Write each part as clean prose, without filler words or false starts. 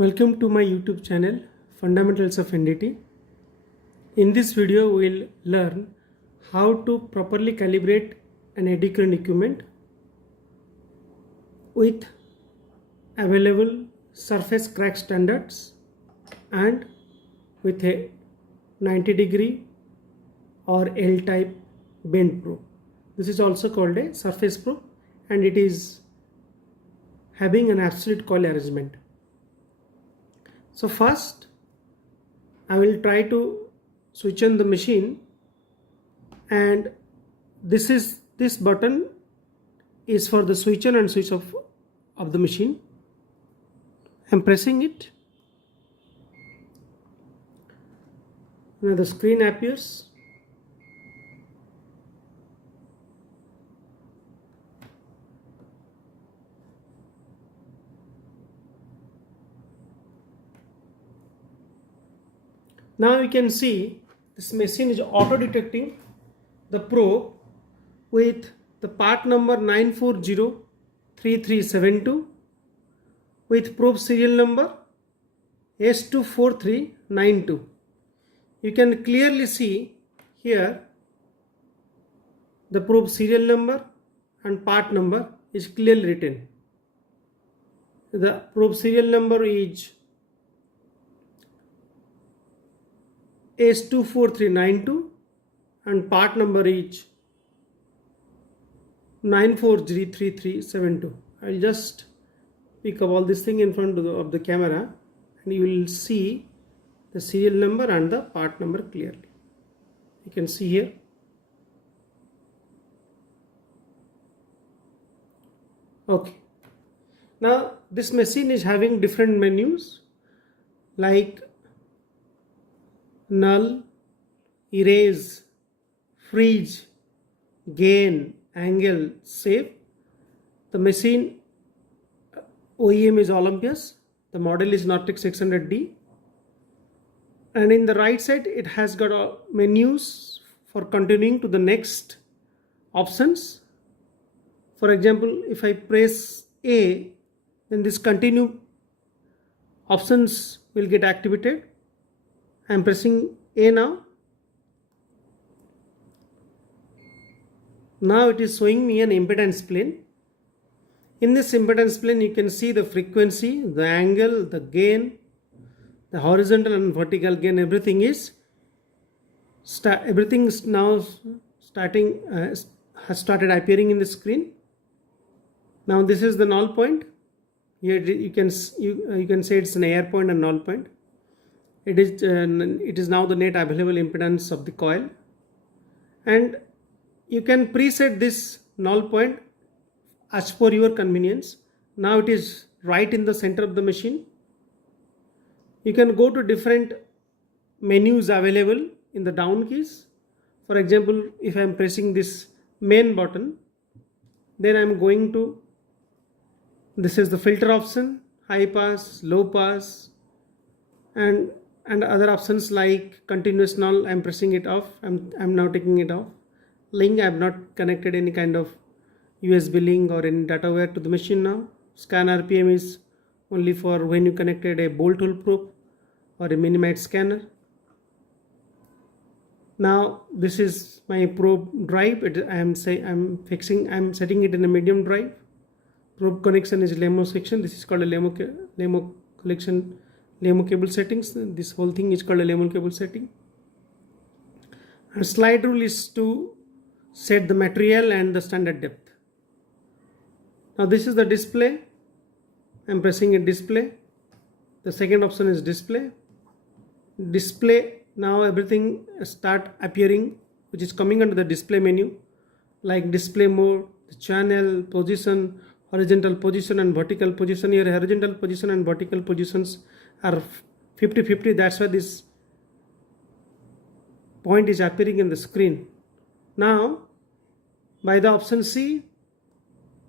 Welcome to my YouTube channel Fundamentals of NDT. In this video we'll learn how to properly calibrate an eddy current equipment with available surface crack standards and with a 90-degree or L-type bend probe. This is also called a surface probe and it is having an absolute coil arrangement. So first I will try to switch on the machine, and this button is for the switch on and switch off of the machine. I'm pressing it. Now the screen appears. Now you can see this machine is auto detecting the probe with the part number 9403372 with probe serial number S24392. You can clearly see here the probe serial number and part number is clearly written. The probe serial number is S24392 and part number is 9403372. I will just pick up all this thing in front of the camera and you will see the serial number and the part number clearly. You can see here. Okay. Now this machine is having different menus like null, erase, freeze, gain, angle, save. The machine OEM is Olympus. The model is Nortec 600D. And in the right side, it has got menus for continuing to the next options. For example, if I press A, then this continue options will get activated. I am pressing A now. Now it is showing me an impedance plane. In this impedance plane, you can see the frequency, the angle, the gain, the horizontal and vertical gain. Everything is now has started appearing in the screen. Now this is the null point. Here you can say it's an air point and null point. It is now the net available impedance of the coil, and you can preset this null point as per your convenience. Now it is right in the center of the machine. You can go to different menus available in the down keys. For example, if I am pressing this main button, then I am going to, this is the filter option, high pass, low pass, and other options like continuous null. I'm pressing it off. I'm now taking it off. Link, I have not connected any kind of USB link or any data wire to the machine now. Scan RPM is only for when you connected a bolt hole probe or a minimite scanner. Now this is my probe drive. I'm setting it in a medium drive. Probe connection is LEMO section. This is called a LEMO collection. LEMO cable settings. This whole thing is called a LEMO cable setting. And slide rule is to set the material and the standard depth. Now this is the display. I'm pressing a display. The second option is display. Display. Now everything start appearing, which is coming under the display menu, like display mode, the channel, position, horizontal position and vertical position. Here horizontal position and vertical positions are 50-50. That's why this point is appearing in the screen. Now by the option C,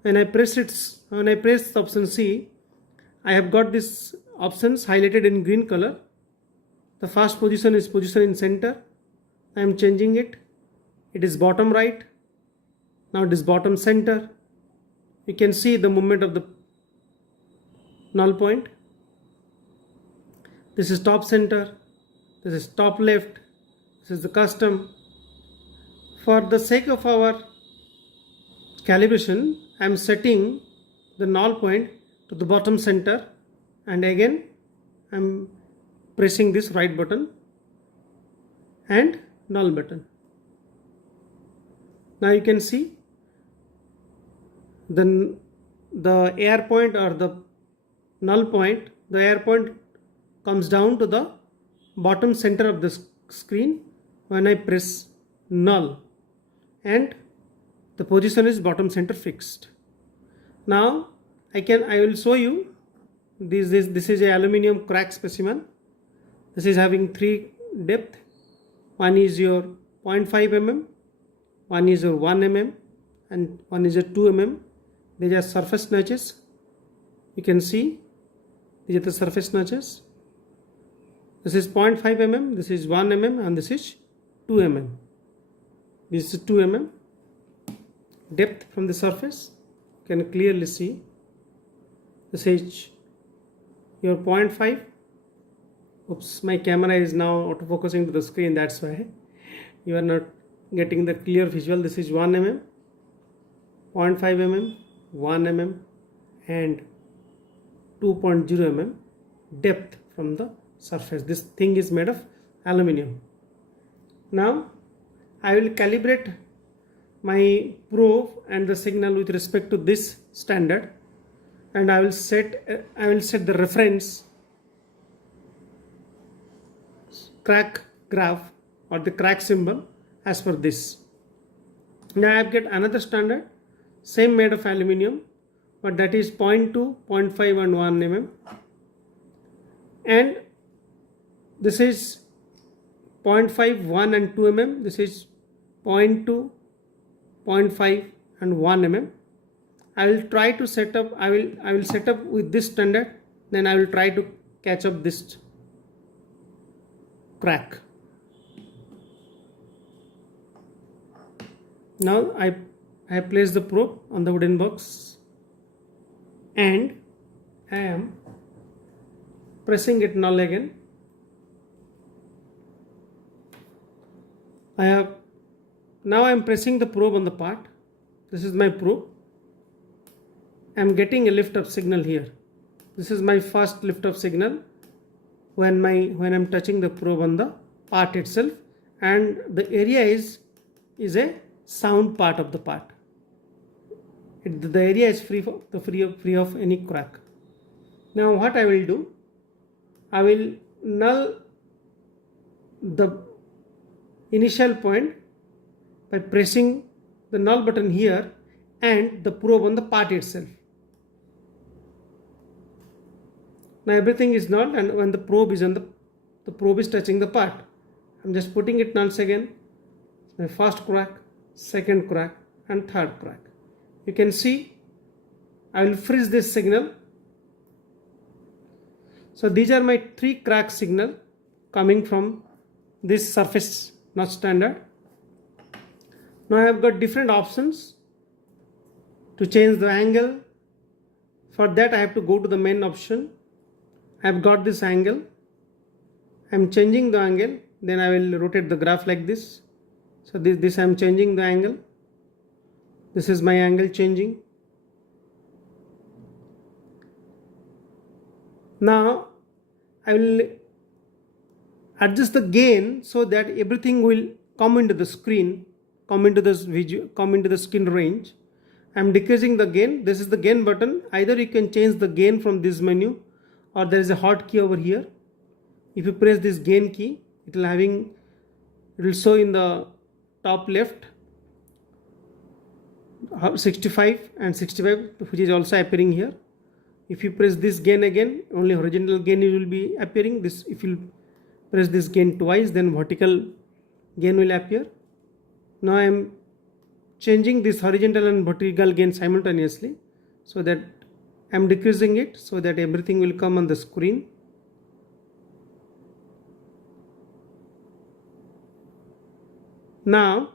when I press the option C, I have got these options highlighted in green color. The first position is position in center. I am changing it. It is bottom right. Now it is bottom center. You can see the movement of the null point. This is top center, this is top left, this is the custom. For the sake of our calibration, I am setting the null point to the bottom center, and again I am pressing this right button and null button. Now you can see the air point or the null point, the air point comes down to the bottom center of the screen when I press null, and the position is bottom center fixed. Now I will show you this is a aluminium crack specimen. This is having 3 depth. One is your 0.5 mm, one is your 1 mm, and one is a 2 mm. These are surface notches. You can see these are the surface notches. This is 0.5 mm, this is 1 mm, and this is 2 mm. This is 2 mm depth from the surface. You can clearly see this is your 0.5. Oops, my camera is now autofocusing to the screen, that's why you are not getting the clear visual. This is 1 mm, 0.5 mm, 1 mm, and 2.0 mm depth from the surface. This thing is made of aluminium. Now I will calibrate my probe and the signal with respect to this standard, and I will set the reference crack graph or the crack symbol as per this. Now I have got another standard, same made of aluminium, but that is 0.2, 0.5 and 1 mm, and this is 0.5, 1 and 2 mm. This is 0.2, 0.5 and 1 mm. I will try to set up, I will set up with this standard, then I will try to catch up this crack. Now I have placed the probe on the wooden box and I am pressing it null again. Now I am pressing the probe on the part. This is my probe. I am getting a lift up signal here. This is my first lift up signal when I am touching the probe on the part itself, and the area is a sound part of the part. The area is free of any crack. Now what I will do, I will null the initial point by pressing the null button here and the probe on the part itself. Now everything is null, and when the probe is touching the part, I'm just putting it nulls again. My first crack, second crack, and third crack. You can see I will freeze this signal. So these are my 3 crack signal coming from this surface notch standard. Now I have got different options to change the angle. For that I have to go to the main option. I have got this angle. I am changing the angle. Then I will rotate the graph like this. So this I am changing the angle. This is my angle changing. Now I will adjust the gain so that everything will come into the screen, come into the skin range. I am decreasing the gain. This is the gain button. Either you can change the gain from this menu, or there is a hotkey over here. If you press this gain key, it will show in the top left 65 and 65, which is also appearing here. If you press this gain again, only horizontal gain will be appearing. This, if you press this gain twice, then vertical gain will appear. Now I am changing this horizontal and vertical gain simultaneously, so that I am decreasing it so that everything will come on the screen. Now,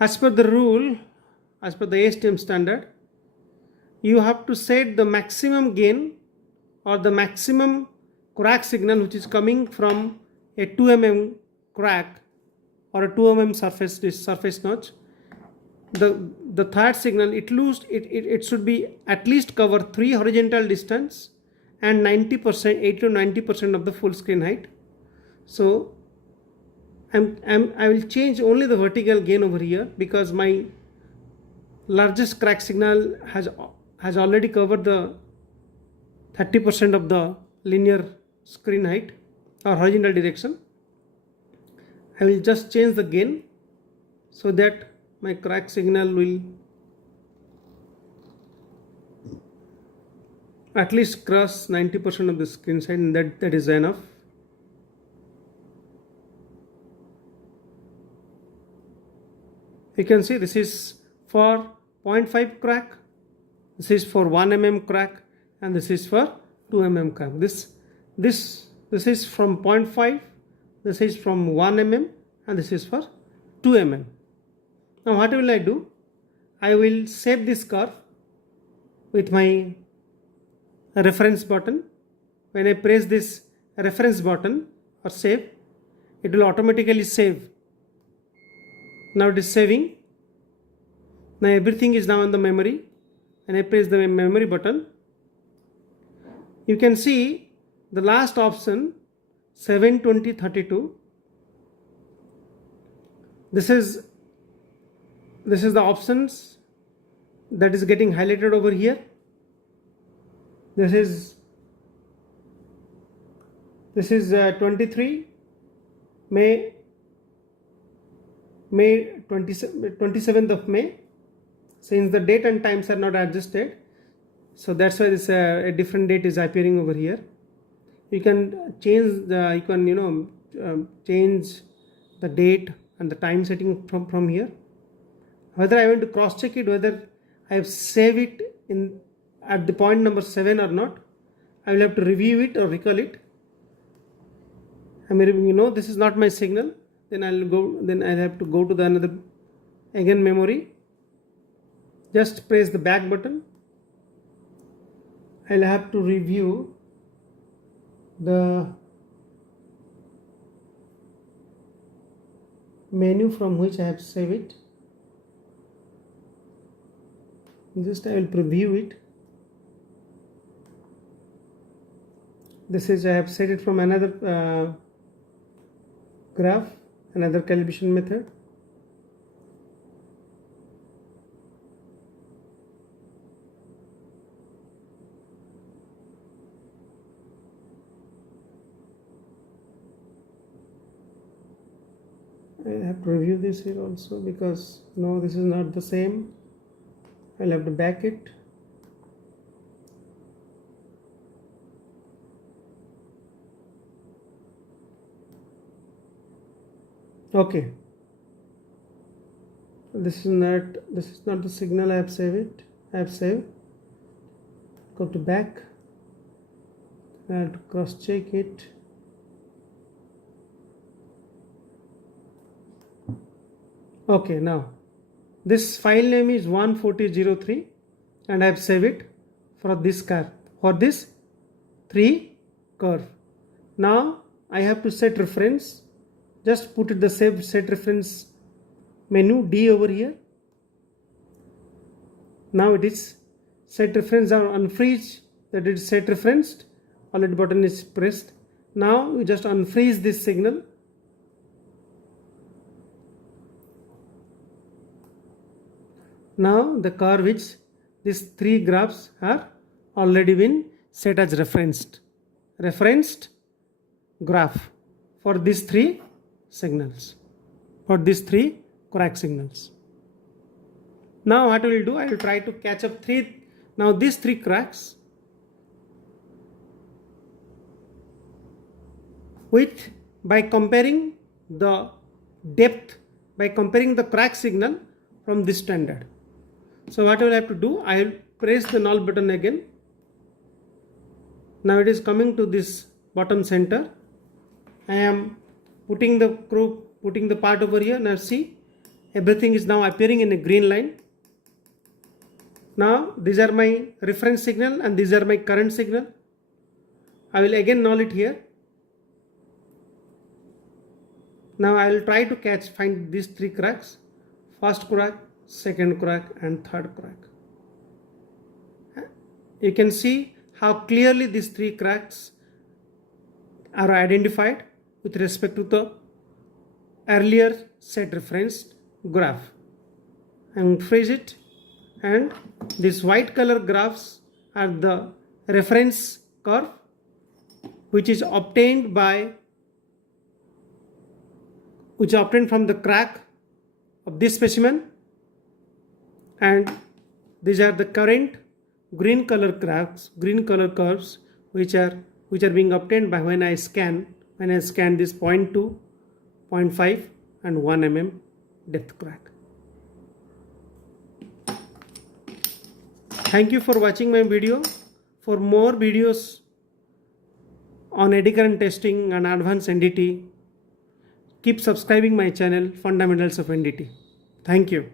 as per the rule, as per the ASTM standard, you have to set the maximum gain or the maximum crack signal which is coming from a 2 mm crack or a 2 mm surface notch. The third signal, it should be at least cover 3 horizontal distance and 90%, 80 to 90% of the full screen height. So I will change only the vertical gain over here because my largest crack signal has already covered the 30% of the linear screen height or horizontal direction. I will just change the gain so that my crack signal will at least cross 90% of the screen side, and that is enough. You can see this is for 0.5 crack, this is for 1 mm crack, and this is for 2 mm crack. This is from 0.5, this is from 1 mm, and this is for 2 mm. Now what will I do? I will save this curve with my reference button. When I press this reference button or save, it will automatically save. Now it is saving. Now everything is now in the memory. When I press the memory button, you can see the last option 72032. This is the options that is getting highlighted over here. This is 23 May 27th of May. Since the date and times are not adjusted, so that's why this a different date is appearing over here. You can change change the date and the time setting from here. Whether I want to cross check it, whether I have saved it at the point number 7 or not, I will have to review it or recall it. I mean, this is not my signal, then I'll have to go to the another again memory. Just press the back button. I'll have to review the menu from which I have saved it. Just I will preview it. This is I have set it from another graph, another calibration method. I have to review this here also because no, this is not the same. I'll have to back it. Okay. This is not the signal I have saved. Go to back. I have to cross check it. Okay, now this file name is 14003 and I have saved it for this curve, for this 3 curve. Now I have to set reference. Just put it the set reference menu D over here. Now it is set reference or unfreeze, that it is set referenced. Already button is pressed. Now you just unfreeze this signal. Now the curve which these 3 graphs are already been set as referenced graph for these 3 signals, for these 3 crack signals. Now what I will do, I will try to catch up these 3 cracks by comparing the depth, by comparing the crack signal from this standard. So what I will have to do, I will press the null button again. Now it is coming to this bottom center. I am putting the part over here. Now see, everything is now appearing in a green line. Now these are my reference signal and these are my current signal. I will again null it here. Now I will try to find these 3 cracks: first crack, second crack and third crack. You can see how clearly these 3 cracks are identified with respect to the earlier set reference graph. I will freeze it, and these white color graphs are the reference curve which is obtained from the crack of this specimen, and these are the current green color curves which are being obtained by when I scan this 0.2, 0.5 and 1 mm depth crack. Thank you for watching my video. For more videos on eddy current testing and advanced NDT, keep subscribing my channel Fundamentals of NDT. Thank you.